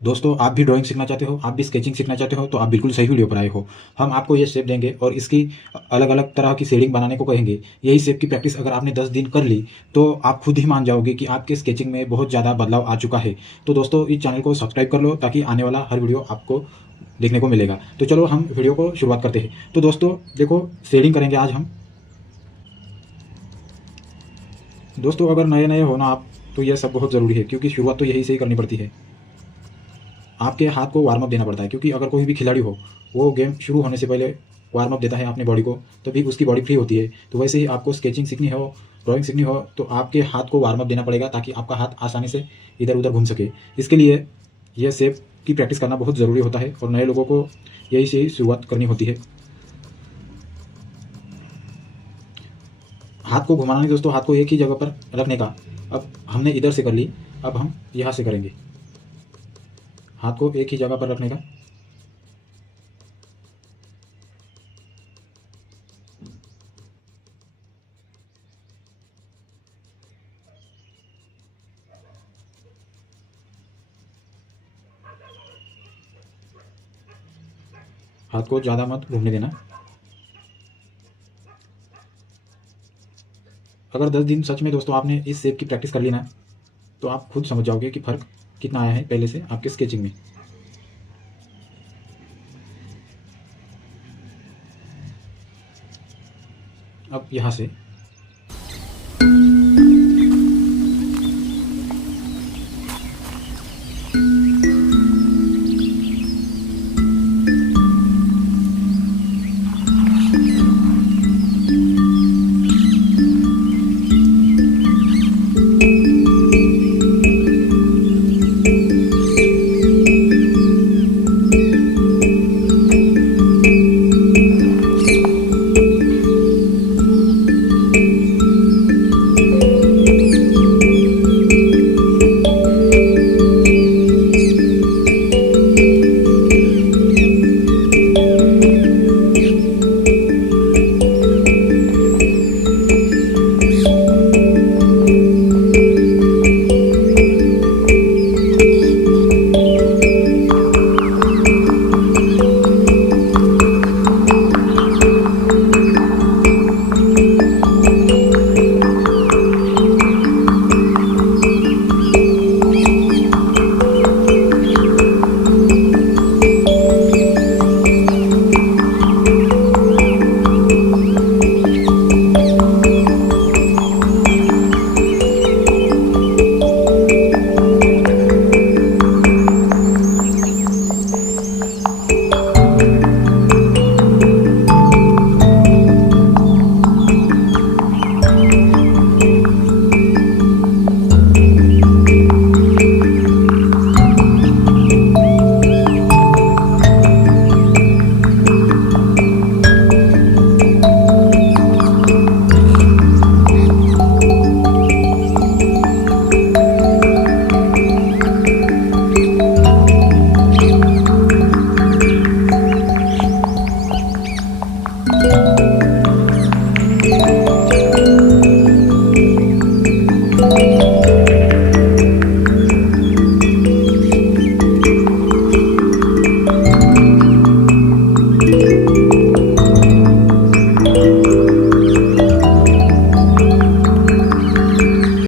दोस्तों, आप भी ड्राइंग सीखना चाहते हो, आप भी स्केचिंग सीखना चाहते हो, तो आप बिल्कुल सही वीडियो पर आए हो। हम आपको ये शेप देंगे और इसकी अलग अलग तरह की शेडिंग बनाने को कहेंगे। यही शेप की प्रैक्टिस अगर आपने 10 दिन कर ली तो आप खुद ही मान जाओगे कि आपके स्केचिंग में बहुत ज़्यादा बदलाव आ चुका है। तो दोस्तों, इस चैनल को सब्सक्राइब कर लो ताकि आने वाला हर वीडियो आपको देखने को मिलेगा। तो चलो हम वीडियो को शुरुआत करते हैं। तो दोस्तों देखो, शेडिंग करेंगे आज हम। दोस्तों, अगर नए नए हो ना आप, तो यह सब बहुत ज़रूरी है, क्योंकि शुरुआत तो यही से ही करनी पड़ती है। आपके हाथ को वार्म अप देना पड़ता है, क्योंकि अगर कोई भी खिलाड़ी हो, वो गेम शुरू होने से पहले वार्म अप देता है अपनी बॉडी को, तभी उसकी बॉडी फ्री होती है। तो वैसे ही आपको स्केचिंग सीखनी हो, ड्राइंग सीखनी हो, तो आपके हाथ को वार्म अप देना पड़ेगा ताकि आपका हाथ आसानी से इधर उधर घूम सके। इसके लिए यह शेप की प्रैक्टिस करना बहुत ज़रूरी होता है और नए लोगों को यही से ही शुरुआत करनी होती है। हाथ को घुमाना नहीं दोस्तों, हाथ को एक ही जगह पर रखने का। अब हमने इधर से कर ली, अब हम यहाँ से करेंगे। हाथ को एक ही जगह पर रखने का। हाथ को ज़्यादा मत घूमने देना। अगर 10 दिन सच में दोस्तों आपने इस शेप की प्रैक्टिस कर ली ना, तो आप खुद समझ जाओगे कि फ़र्क कितना आया है पहले से आपके स्केचिंग में। अब यहाँ से